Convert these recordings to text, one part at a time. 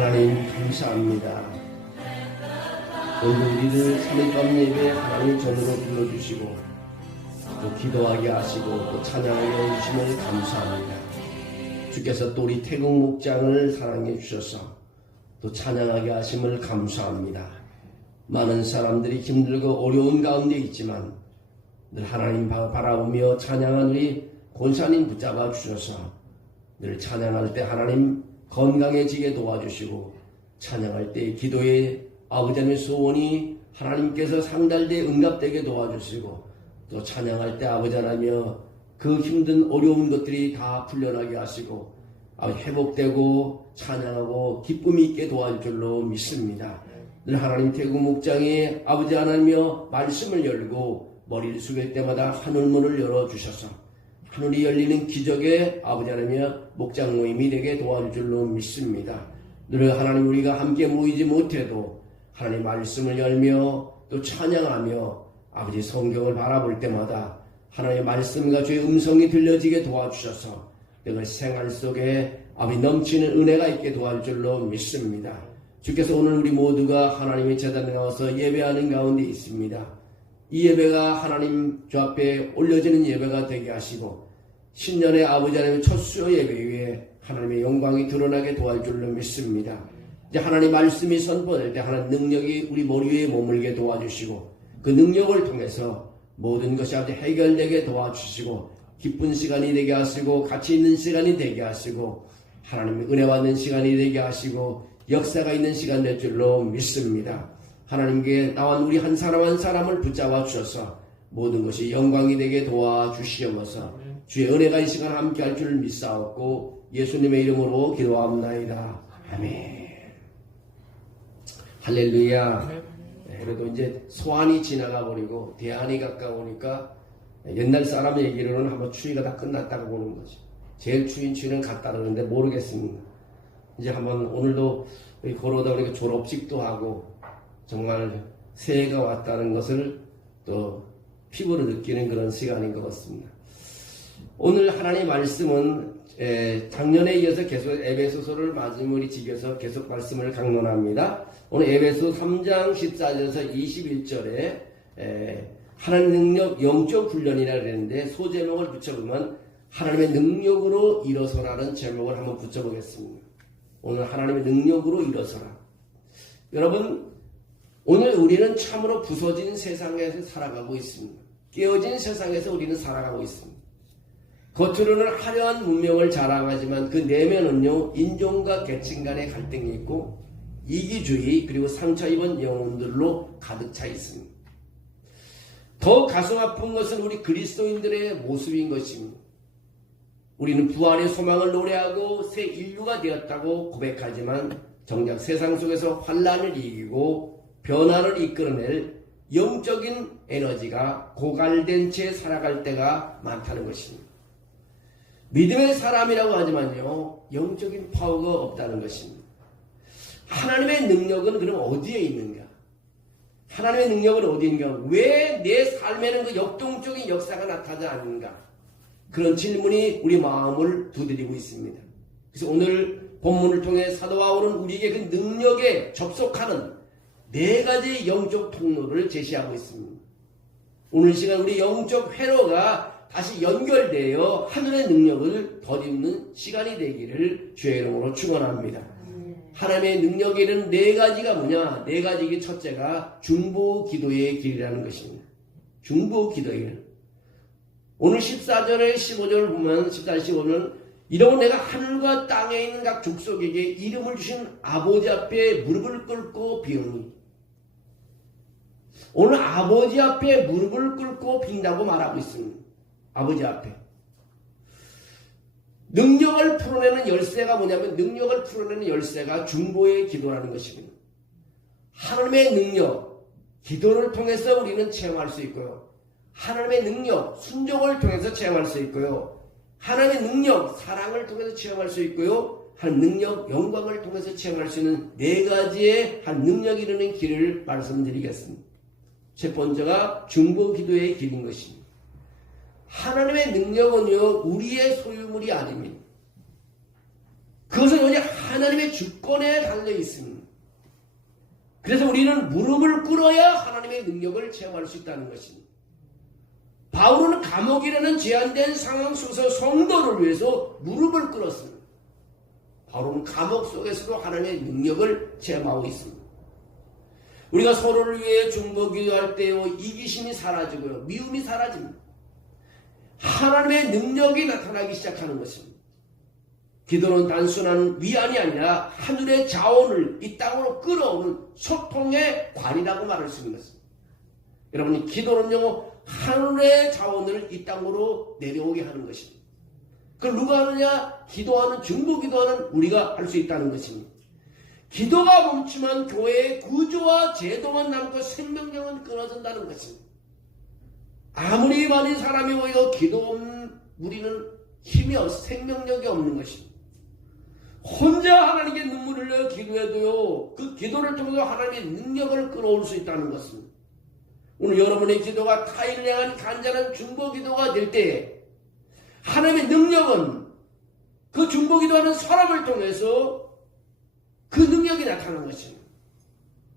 하나님 감사합니다. 오늘 우리를 3일밤 예배 하나님 전으로 불러주시고 또 기도하게 하시고 또 찬양하게 해주심을 감사합니다. 주께서 또 우리 태국 목장을 사랑해 주셔서 또 찬양하게 하심을 감사합니다. 많은 사람들이 힘들고 어려운 가운데 있지만 늘 하나님 바라보며 찬양한 우리 권사님 붙잡아 주셔서 늘 찬양할 때 하나님 건강해지게 도와주시고 찬양할 때 기도에 아버지 하나님의 소원이 하나님께서 상달되게 응답되게 도와주시고 또 찬양할 때 아버지 하나님여 그 힘든 어려운 것들이 다 풀려나게 하시고 회복되고 찬양하고 기쁨이 있게 도와줄 줄로 믿습니다. 늘 하나님 태국 목장에 아버지 하나님여 말씀을 열고 머리를 숙일 때마다 하늘문을 열어주셔서 하늘이 열리는 기적에 아버지 하나님여 목장 모임이 되게 도와줄 줄로 믿습니다. 늘 하나님 우리가 함께 모이지 못해도 하나님 말씀을 열며 또 찬양하며 아버지 성경을 바라볼 때마다 하나님의 말씀과 주의 음성이 들려지게 도와주셔서 늘 생활 속에 아버지 넘치는 은혜가 있게 도와줄 줄로 믿습니다. 주께서 오늘 우리 모두가 하나님의 제단에 나와서 예배하는 가운데 있습니다. 이 예배가 하나님 주 앞에 올려지는 예배가 되게 하시고 신년의 아버지 하나님의 첫 수요 예배 위에 하나님의 영광이 드러나게 도와줄 줄로 믿습니다. 이제 하나님 말씀이 선포될 때 하나님 능력이 우리 머리 위에 머물게 도와주시고 그 능력을 통해서 모든 것이 아버지 해결되게 도와주시고 기쁜 시간이 되게 하시고 가치 있는 시간이 되게 하시고 하나님의 은혜 받는 시간이 되게 하시고 역사가 있는 시간 될 줄로 믿습니다. 하나님께 나온 우리 한 사람 한 사람을 붙잡아 주셔서 모든 것이 영광이 되게 도와주시옵소서. 주의 은혜가 이 시간 함께 할 줄 믿사옵고 예수님의 이름으로 기도합나이다. 아멘. 할렐루야. 그래도 이제 소환이 지나가 버리고 대안이 가까우니까 옛날 사람 얘기로는 한번 추위가 다 끝났다고 보는 거죠. 제일 추운 추위는 갔다 그러는데 모르겠습니다. 이제 한번 오늘도 걸어오다 보니까 졸업식도 하고 정말 새해가 왔다는 것을 또 피부로 느끼는 그런 시간인 것 같습니다. 오늘 하나님의 말씀은 작년에 이어서 계속 에베소서를 마지막으로 지켜서 계속 말씀을 강론합니다. 오늘 에베소 3장 14절에서 21절에 하나님의 능력 영적 훈련이라 그랬는데 소제목을 붙여보면 하나님의 능력으로 일어서라는 제목을 한번 붙여보겠습니다. 오늘 하나님의 능력으로 일어서라. 여러분 오늘 우리는 참으로 부서진 세상에서 살아가고 있습니다. 깨어진 세상에서 우리는 살아가고 있습니다. 겉으로는 화려한 문명을 자랑하지만 그 내면은요 인종과 계층 간의 갈등이 있고 이기주의 그리고 상처 입은 영혼들로 가득 차 있습니다. 더 가슴 아픈 것은 우리 그리스도인들의 모습인 것입니다. 우리는 부활의 소망을 노래하고 새 인류가 되었다고 고백하지만 정작 세상 속에서 환란을 이기고 변화를 이끌어낼 영적인 에너지가 고갈된 채 살아갈 때가 많다는 것입니다. 믿음의 사람이라고 하지만요 영적인 파워가 없다는 것입니다. 하나님의 능력은 그럼 어디에 있는가? 하나님의 능력은 어디에 있는가? 왜 내 삶에는 그 역동적인 역사가 나타나지 않는가? 그런 질문이 우리 마음을 두드리고 있습니다. 그래서 오늘 본문을 통해 사도 바울은 우리에게 그 능력에 접속하는 4가지 영적 통로를 제시하고 있습니다. 오늘 시간 우리 영적 회로가 다시 연결되어 하늘의 능력을 덧입는 시간이 되기를 주의 이름으로 축원합니다. 하나님의 능력에는 4가지가 뭐냐? 4가지 첫째가 중보 기도의 길이라는 것입니다. 중보 기도의 길. 오늘 14절에 15절을 보면 14절 15절은 이러고 내가 하늘과 땅에 있는 각 족속에게 이름을 주신 아버지 앞에 무릎을 꿇고 비오니 오늘 아버지 앞에 무릎을 꿇고 빈다고 말하고 있습니다. 아버지 앞에 능력을 풀어내는 열쇠가 뭐냐면 능력을 풀어내는 열쇠가 중보의 기도라는 것입니다. 하나님의 능력 기도를 통해서 우리는 체험할 수 있고요. 하나님의 능력 순종을 통해서 체험할 수 있고요. 하나님의 능력 사랑을 통해서 체험할 수 있고요. 한 능력 영광을 통해서 체험할 수 있는 4가지의 한 능력이 이르는 길을 말씀드리겠습니다. 첫 번째가 중보 기도의 길인 것입니다. 하나님의 능력은요 우리의 소유물이 아닙니다. 그것은 오직 하나님의 주권에 달려 있습니다. 그래서 우리는 무릎을 꿇어야 하나님의 능력을 체험할 수 있다는 것입니다. 바울은 감옥이라는 제한된 상황 속에서 성도를 위해서 무릎을 꿇었습니다. 바울은 감옥 속에서도 하나님의 능력을 체험하고 있습니다. 우리가 서로를 위해 중보기도할 때요, 이기심이 사라지고요, 미움이 사라집니다. 하나님의 능력이 나타나기 시작하는 것입니다. 기도는 단순한 위안이 아니라 하늘의 자원을 이 땅으로 끌어오는 소통의 관이라고 말할 수 있는 것입니다. 여러분, 기도는요, 하늘의 자원을 이 땅으로 내려오게 하는 것입니다. 그걸 누가 하느냐? 기도하는, 중보기도하는 우리가 할 수 있다는 것입니다. 기도가 멈추면 교회의 구조와 제도만 남고 생명력은 끊어진다는 것입니다. 아무리 많은 사람이 모여도 기도 없는 우리는 힘이 없어 생명력이 없는 것입니다. 혼자 하나님께 눈물을 흘려 기도해도요, 그 기도를 통해서 하나님의 능력을 끌어올 수 있다는 것입니다. 오늘 여러분의 기도가 타인을 향한 간절한 중보기도가 될 때에 하나님의 능력은 그 중보기도하는 사람을 통해서 그 능력이 나타나는 것입니다.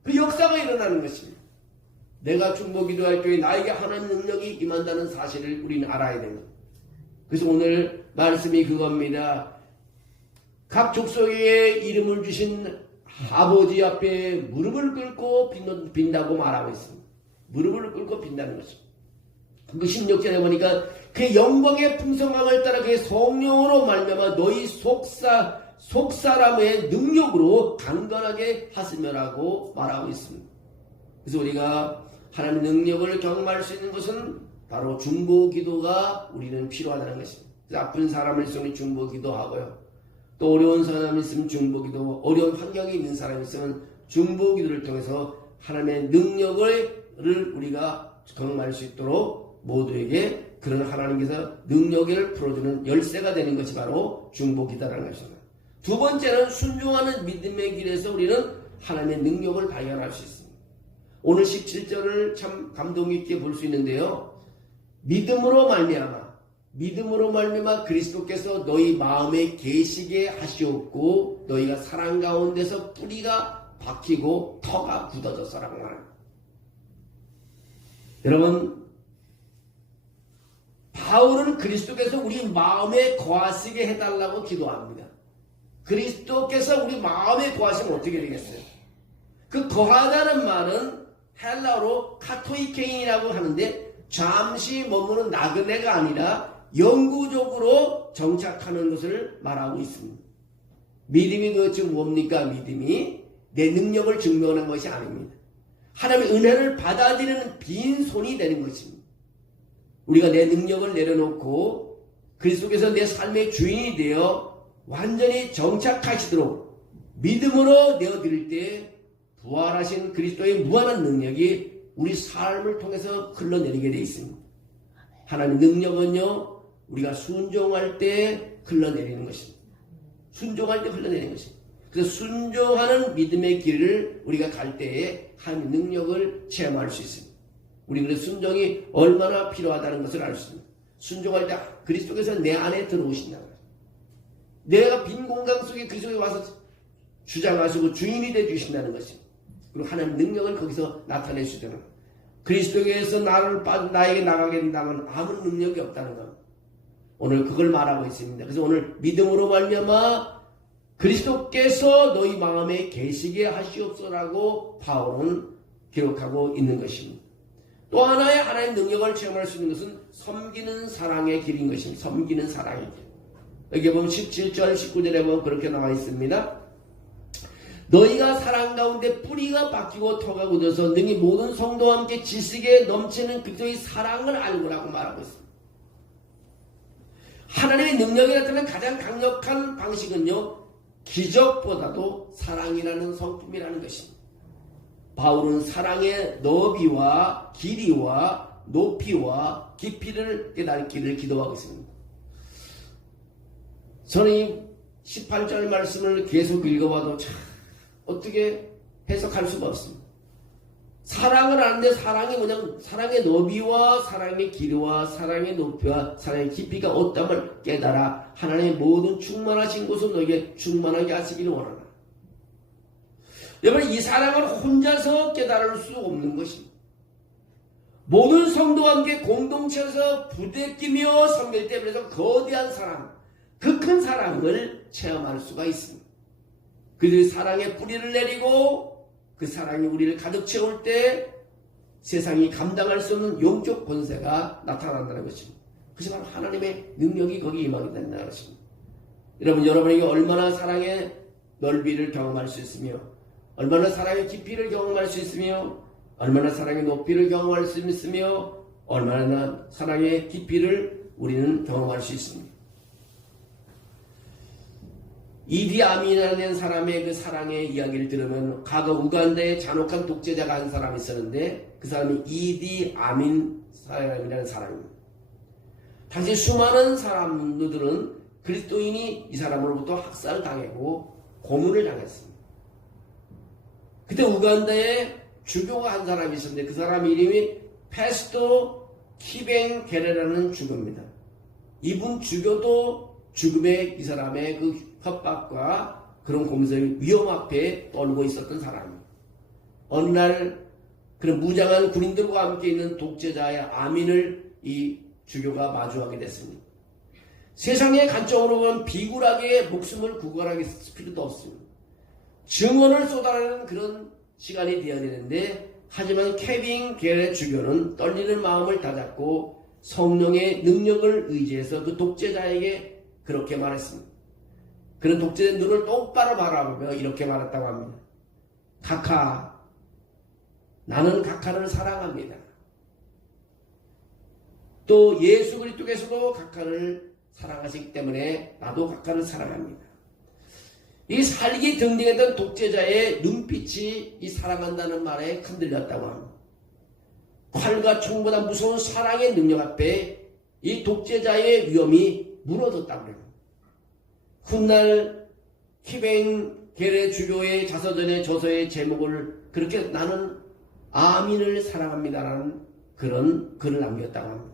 그 역사가 일어나는 것입니다. 내가 중보기도할 때에 나에게 하나님 능력이 임한다는 사실을 우리는 알아야 됩니다. 그래서 오늘 말씀이 그겁니다. 각 족속에 이름을 주신 아버지 앞에 무릎을 꿇고 빈다고 말하고 있습니다. 무릎을 꿇고 빈다는 것입니다. 그 16절에 보니까 그 영광의 풍성함을 따라 그의 성령으로 말미암아 너희 속사람의 능력으로 강건하게 하시며라고 말하고 있습니다. 그래서 우리가 하나님의 능력을 경험할 수 있는 것은 바로 중보기도가 우리는 필요하다는 것입니다. 그래서 아픈 사람을 있으면 중보기도하고요. 또 어려운 사람이 있으면 중보기도, 어려운 환경에 있는 사람이 있으면 중보기도를 통해서 하나님의 능력을 우리가 경험할 수 있도록 모두에게 그런 하나님께서 능력을 풀어주는 열쇠가 되는 것이 바로 중보기도라는 것입니다. 두 번째는 순종하는 믿음의 길에서 우리는 하나님의 능력을 발견할 수 있습니다. 오늘 17절을 참 감동 있게 볼 수 있는데요. 믿음으로 말미암아 그리스도께서 너희 마음에 계시게 하시옵고 너희가 사랑 가운데서 뿌리가 박히고 터가 굳어졌어라고 말합니다. 여러분, 바울은 그리스도께서 우리 마음에 거하시게 해달라고 기도합니다. 그리스도께서 우리 마음에 거하시면 어떻게 되겠어요? 그 거하다는 말은 헬라어로 카토이케인이라고 하는데 잠시 머무는 나그네가 아니라 영구적으로 정착하는 것을 말하고 있습니다. 믿음이 그것이 뭡니까? 믿음이 내 능력을 증명하는 것이 아닙니다. 하나님의 은혜를 받아들이는 빈손이 되는 것입니다. 우리가 내 능력을 내려놓고 그리스도께서 내 삶의 주인이 되어 완전히 정착하시도록 믿음으로 내어드릴 때 부활하신 그리스도의 무한한 능력이 우리 삶을 통해서 흘러내리게 되어 있습니다. 하나님의 능력은요, 우리가 순종할 때 흘러내리는 것입니다. 순종할 때 흘러내리는 것입니다. 그래서 순종하는 믿음의 길을 우리가 갈 때에 하나님의 능력을 체험할 수 있습니다. 우리 그래서 순종이 얼마나 필요하다는 것을 알 수 있습니다. 순종할 때 그리스도께서 내 안에 들어오신다는 거예요. 내가 빈 공간 속에 그리스도에 와서 주장하시고 주인이 되어 주신다는 것입니다. 그리고 하나님의 능력을 거기서 나타낼 수 있다는 거예요. 그리스도께서 나에게 나가게 된다면 아무 능력이 없다는 겁니다. 오늘 그걸 말하고 있습니다. 그래서 오늘 믿음으로 말미암아 그리스도께서 너희 마음에 계시게 하시옵소서라고 바울은 기록하고 있는 것입니다. 또 하나의 하나님의 능력을 체험할 수 있는 것은 섬기는 사랑의 길인 것입니다. 섬기는 사랑의 길. 여기 보면 17절 19절에 보면 그렇게 나와 있습니다. 너희가 사랑 가운데 뿌리가 박히고 터가 굳어서 능히 모든 성도와 함께 지식에 넘치는 그리스도의 사랑을 알고라고 말하고 있습니다. 하나님의 능력이 나타나는 가장 강력한 방식은요, 기적보다도 사랑이라는 성품이라는 것입니다. 바울은 사랑의 너비와 길이와 높이와 깊이를 깨닫기를 기도하고 있습니다. 저는 이 18절 말씀을 계속 읽어봐도 참 어떻게 해석할 수가 없습니다. 사랑을 하는데 사랑이 뭐냐면 사랑의 너비와 사랑의 길이와 사랑의 높이와 사랑의 깊이가 어떠함을 깨달아 하나님의 모든 충만하신 곳을 너에게 충만하게 하시기를 원하나. 여러분, 이 사랑을 혼자서 깨달을 수 없는 것입니다. 모든 성도와 함께 공동체에서 부대끼며 섬길 때 그래서 거대한 사랑, 그 큰 사랑을 체험할 수가 있습니다. 그 사랑의 뿌리를 내리고 그 사랑이 우리를 가득 채울 때 세상이 감당할 수 없는 영적 권세가 나타난다는 것입니다. 그것이 바로 하나님의 능력이 거기에 임하게 된다는 것입니다. 여러분에게 얼마나 사랑의 넓이를 경험할 수 있으며 얼마나 사랑의 깊이를 경험할 수 있으며 얼마나 사랑의 높이를 경험할 수 있으며 얼마나 사랑의 깊이를 우리는 경험할 수 있습니다. 이디 아민이라는 사람의 그 사랑의 이야기를 들으면 과거 우간다에 잔혹한 독재자가 한 사람이 있었는데 그 사람이 이디 아민 사람이라는 사람입니다. 당시 수많은 사람들은 그리스도인이 이 사람으로부터 학살당하고 고문을 당했습니다. 그때 우간다에 주교가 한 사람이 있었는데 그 사람 이름이 페스토 키뱅 게레라는 주교입니다. 이분 주교도 죽음의 이 사람의 그 협박과 그런 고문의 위험 앞에 떨고 있었던 사람입니다. 어느 날 그런 무장한 군인들과 함께 있는 독재자의 아민을 이 주교가 마주하게 됐습니다. 세상의 관점으로 보면 비굴하게 목숨을 구걸하게 쓸 필요도 없습니다. 증언을 쏟아내는 그런 시간이 되어야 되는데 하지만 케빈 게레 주교는 떨리는 마음을 다잡고 성령의 능력을 의지해서 그 독재자에게 그렇게 말했습니다. 그런 독재자의 눈을 똑바로 바라보며 이렇게 말했다고 합니다. 카카, 나는 카카를 사랑합니다. 또 예수 그리스도께서도 카카를 사랑하시기 때문에 나도 카카를 사랑합니다. 이 살기 등등했던 독재자의 눈빛이 이 사랑한다는 말에 흔들렸다고 합니다. 칼과 총보다 무서운 사랑의 능력 앞에 이 독재자의 위험이 무너졌다고 해요. 훗날 키뱅 게레 주교의 자서전의 저서의 제목을 그렇게 나는 아민을 사랑합니다라는 그런 글을 남겼다고 합니다.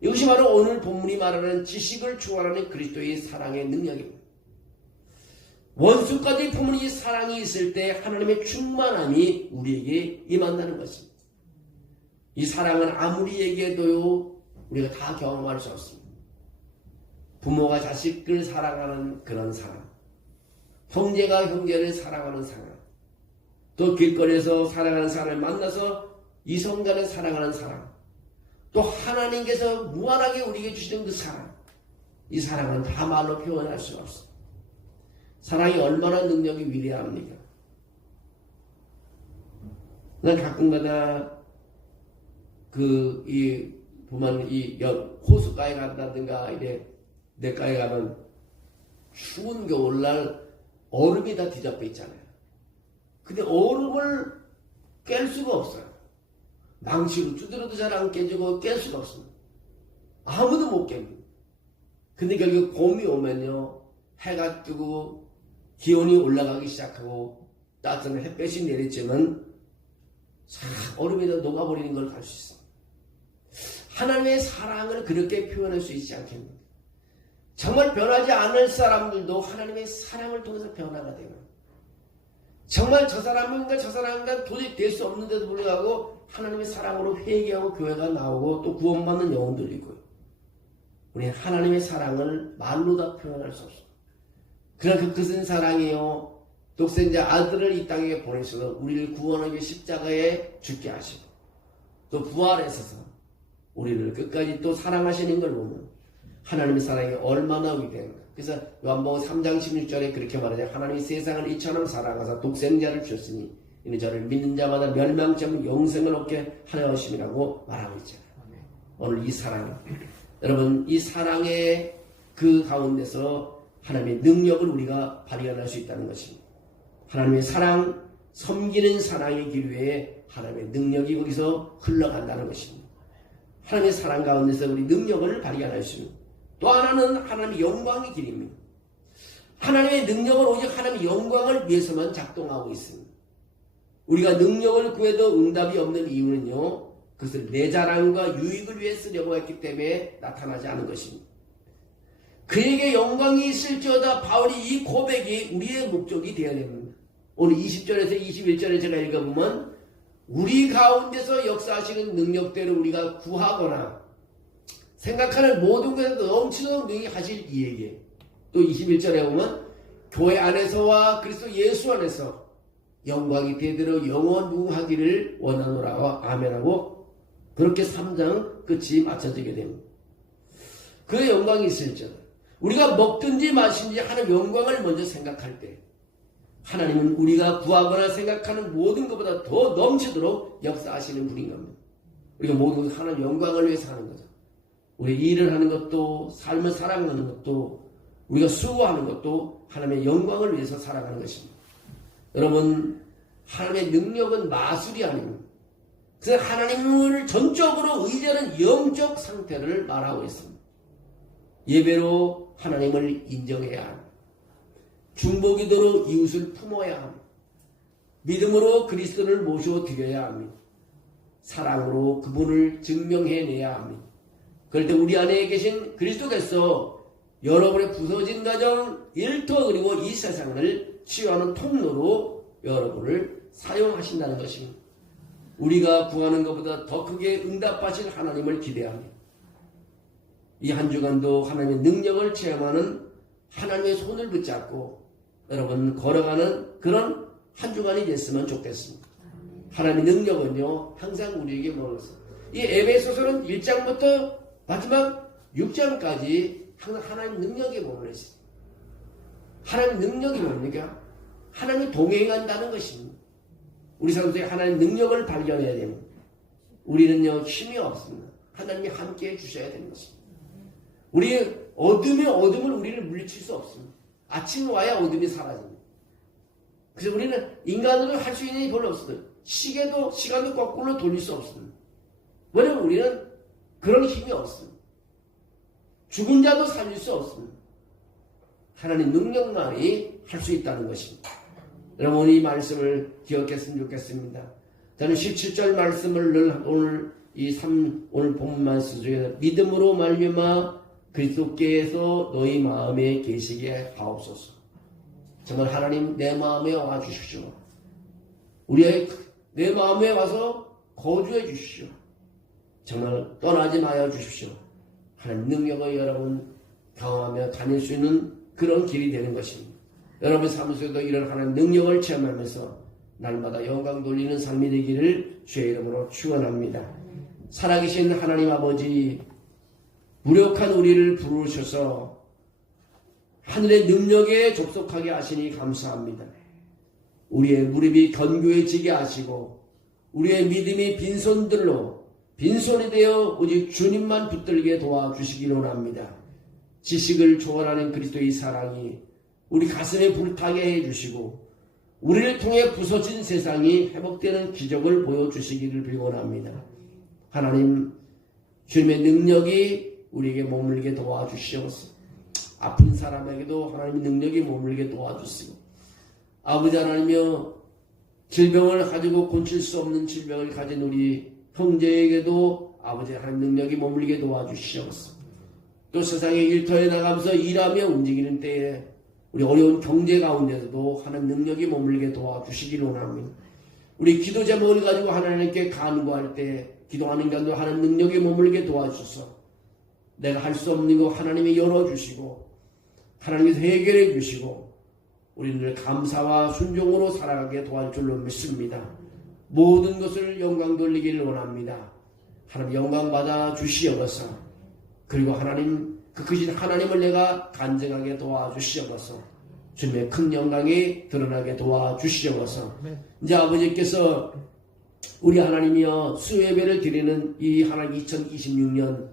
이것이 바로 오늘 본문이 말하는 지식을 초월하는 그리스도의 사랑의 능력입니다. 원수까지 품은 이 사랑이 있을 때 하나님의 충만함이 우리에게 임한다는 것입니다. 이 사랑은 아무리 얘기해도요 우리가 다 경험할 수 없습니다. 부모가 자식을 사랑하는 그런 사랑, 형제가 형제를 사랑하는 사랑, 또 길거리에서 사랑하는 사람을 만나서 이성간에 사랑하는 사랑, 또 하나님께서 무한하게 우리에게 주시는 그 사랑, 이 사랑은 다 말로 표현할 수가 없습니다. 사랑이 얼마나 능력이 위대합니까? 난 가끔가다 보면 호수가에 간다든가 이래 내가에 가면 추운 겨울날 얼음이 다 뒤잡혀 있잖아요. 근데 얼음을 깰 수가 없어요. 망치로 두드려도 잘 안 깨지고 깰 수가 없습니다. 아무도 못 깹니다. 근데 결국 봄이 오면요 해가 뜨고 기온이 올라가기 시작하고 따뜻한 햇볕이 내리쬐면 얼음이 다 녹아버리는 걸 알 수 있습니다. 하나님의 사랑을 그렇게 표현할 수 있지 않겠습니까? 정말 변하지 않을 사람들도 하나님의 사랑을 통해서 변화가 되고 정말 저 사람인가 도저히 될 수 없는데도 불구하고 하나님의 사랑으로 회개하고 교회가 나오고 또 구원받는 영혼들이 있고요. 우리는 하나님의 사랑을 말로 다 표현할 수 없습니다. 그러나 그 크신 사랑이요 독생자 아들을 이 땅에 보내셔서 우리를 구원하기 위해 십자가에 죽게 하시고 또 부활하셔서 우리를 끝까지 또 사랑하시는 걸 보면 하나님의 사랑이 얼마나 위대한가. 그래서 요한복음 3장 16절에 그렇게 말하죠. 하나님이 세상을 이처럼 사랑하사 독생자를 주셨으니 이는 저를 믿는 자마다 멸망치 않는 영생을 얻게 하려 하심이라고 말하고 있잖아요. 오늘 이 사랑, 여러분 이 사랑의 그 가운데서 하나님의 능력을 우리가 발견할 수 있다는 것입니다. 하나님의 사랑, 섬기는 사랑의 길 위에 하나님의 능력이 거기서 흘러간다는 것입니다. 하나님의 사랑 가운데서 우리 능력을 발견할 수 있습니다. 또 하나는 하나님의 영광의 길입니다. 하나님의 능력은 오직 하나님의 영광을 위해서만 작동하고 있습니다. 우리가 능력을 구해도 응답이 없는 이유는요, 그것을 내 자랑과 유익을 위해 쓰려고 했기 때문에 나타나지 않은 것입니다. 그에게 영광이 있을지어다. 바울이 이 고백이 우리의 목적이 되어야 됩니다. 오늘 20절에서 21절에 제가 읽어보면 우리 가운데서 역사하시는 능력대로 우리가 구하거나 생각하는 모든 것에 넘치도록 능히 하실 이에게, 또 21절에 보면 교회 안에서와 그리스도 예수 안에서 영광이 대대로 영원무하기를 원하노라고 아멘하고, 그렇게 3장 끝이 맞춰지게 됩니다. 그 영광이 있을지어다. 우리가 먹든지 마시든지 하는 영광을 먼저 생각할 때 하나님은 우리가 구하거나 생각하는 모든 것보다 더 넘치도록 역사하시는 분인 겁니다. 우리가 모든 것을 하나님 영광을 위해서 하는 거죠. 우리 일을 하는 것도, 삶을 살아가는 것도, 우리가 수고하는 것도 하나님의 영광을 위해서 살아가는 것입니다. 여러분, 하나님의 능력은 마술이 아닙니다. 그래서 하나님을 전적으로 의지하는 영적 상태를 말하고 있습니다. 예배로 하나님을 인정해야 합니다. 중보기도로 이웃을 품어야 합니다. 믿음으로 그리스도를 모셔드려야 합니다. 사랑으로 그분을 증명해내야 합니다. 그럴 때 우리 안에 계신 그리스도께서 여러분의 부서진 가정, 일터, 그리고 이 세상을 치유하는 통로로 여러분을 사용하신다는 것입니다. 우리가 구하는 것보다 더 크게 응답하실 하나님을 기대합니다. 이 한 주간도 하나님의 능력을 체험하는 하나님의 손을 붙잡고 여러분 걸어가는 그런 한 주간이 됐으면 좋겠습니다. 하나님의 능력은요 항상 우리에게 머물러서, 이 에베소서는 1장부터 마지막 6장까지 항상 하나님의 능력에 머물러 있습니다. 하나님의 능력이 뭡니까? 하나님이 동행한다는 것입니다. 우리 삶 속에 하나님의 능력을 발견해야 됩니다. 우리는요 힘이 없습니다. 하나님이 함께해 주셔야 되는 것입니다. 우리 어둠의 어둠을 우리를 물리칠 수 없습니다. 아침 와야 어둠이 사라집니다. 그래서 우리는 인간으로 할 수 있는 일이 별로 없습니다. 시간도 거꾸로 돌릴 수 없습니다. 왜냐하면 우리는 그런 힘이 없습니다. 죽은 자도 살릴 수 없습니다. 하나님 능력만이 할 수 있다는 것입니다. 여러분 이 말씀을 기억했으면 좋겠습니다. 저는 17절 말씀을 늘 오늘 본문 말씀 중에 믿음으로 말미암아 그리스도께서 너희 마음에 계시게 하옵소서. 정말 하나님 내 마음에 와 주십시오. 내 마음에 와서 거주해 주십시오. 정말 떠나지 마여 주십시오. 하나님 능력을 여러분 경험하며 다닐 수 있는 그런 길이 되는 것입니다. 여러분 삶 속에도 이런 하나님 능력을 체험하면서 날마다 영광 돌리는 삶이 되기를 주의 이름으로 축원합니다. 살아계신 하나님 아버지, 무력한 우리를 부르셔서 하늘의 능력에 접속하게 하시니 감사합니다. 우리의 무릎이 견고해지게 하시고 우리의 믿음이 빈손이 되어 오직 주님만 붙들게 도와주시기 원합니다. 지식을 초월하는 그리스도의 사랑이 우리 가슴에 불타게 해주시고 우리를 통해 부서진 세상이 회복되는 기적을 보여주시기를 빌원합니다. 하나님, 주님의 능력이 우리에게 머물게 도와주시옵소서. 아픈 사람에게도 하나님의 능력이 머물게 도와주시고, 아버지 하나님이여 질병을 가지고 고칠 수 없는 질병을 가진 우리 형제에게도 아버지 하나님 능력이 머물게 도와주시옵소서. 또 세상의 일터에 나가면서 일하며 움직이는 때에 우리 어려운 경제 가운데서도 하나님 능력이 머물게 도와주시기를 원합니다. 우리 기도 제목을 가지고 하나님께 간구할 때 기도하는 간도 하나님 능력이 머물게 도와주셔서 내가 할 수 없는 거 하나님이 열어주시고 하나님께서 해결해 주시고 우리를 감사와 순종으로 살아가게 도와줄 줄로 믿습니다. 모든 것을 영광 돌리기를 원합니다. 하나님 영광 받아 주시옵소서. 그리고 하나님 그 크신 하나님을 내가 간증하게 도와주시옵소서. 주님의 큰 영광이 드러나게 도와주시옵소서. 이제 아버지께서 우리 하나님이여 수예배를 드리는 이 하나님 2026년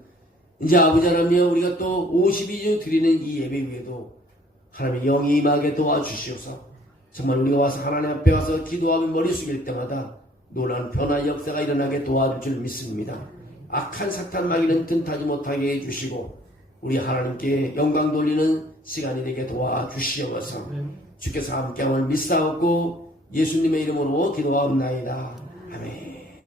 이제 아버지 하나님이여 우리가 또 52주 드리는 이 예배 위에도 하나님의 영이 임하게 도와주시옵소서. 정말 우리가 와서 하나님 앞에 와서 기도하며 머리 숙일 때마다 놀라운 변화 역사가 일어나게 도와줄 줄 믿습니다. 악한 사탄 마귀는 틈타지 못하게 해주시고 우리 하나님께 영광 돌리는 시간이 되게 도와주시옵소서. 주께서 함께함을 믿사옵고 예수님의 이름으로 기도하옵나이다. 아멘.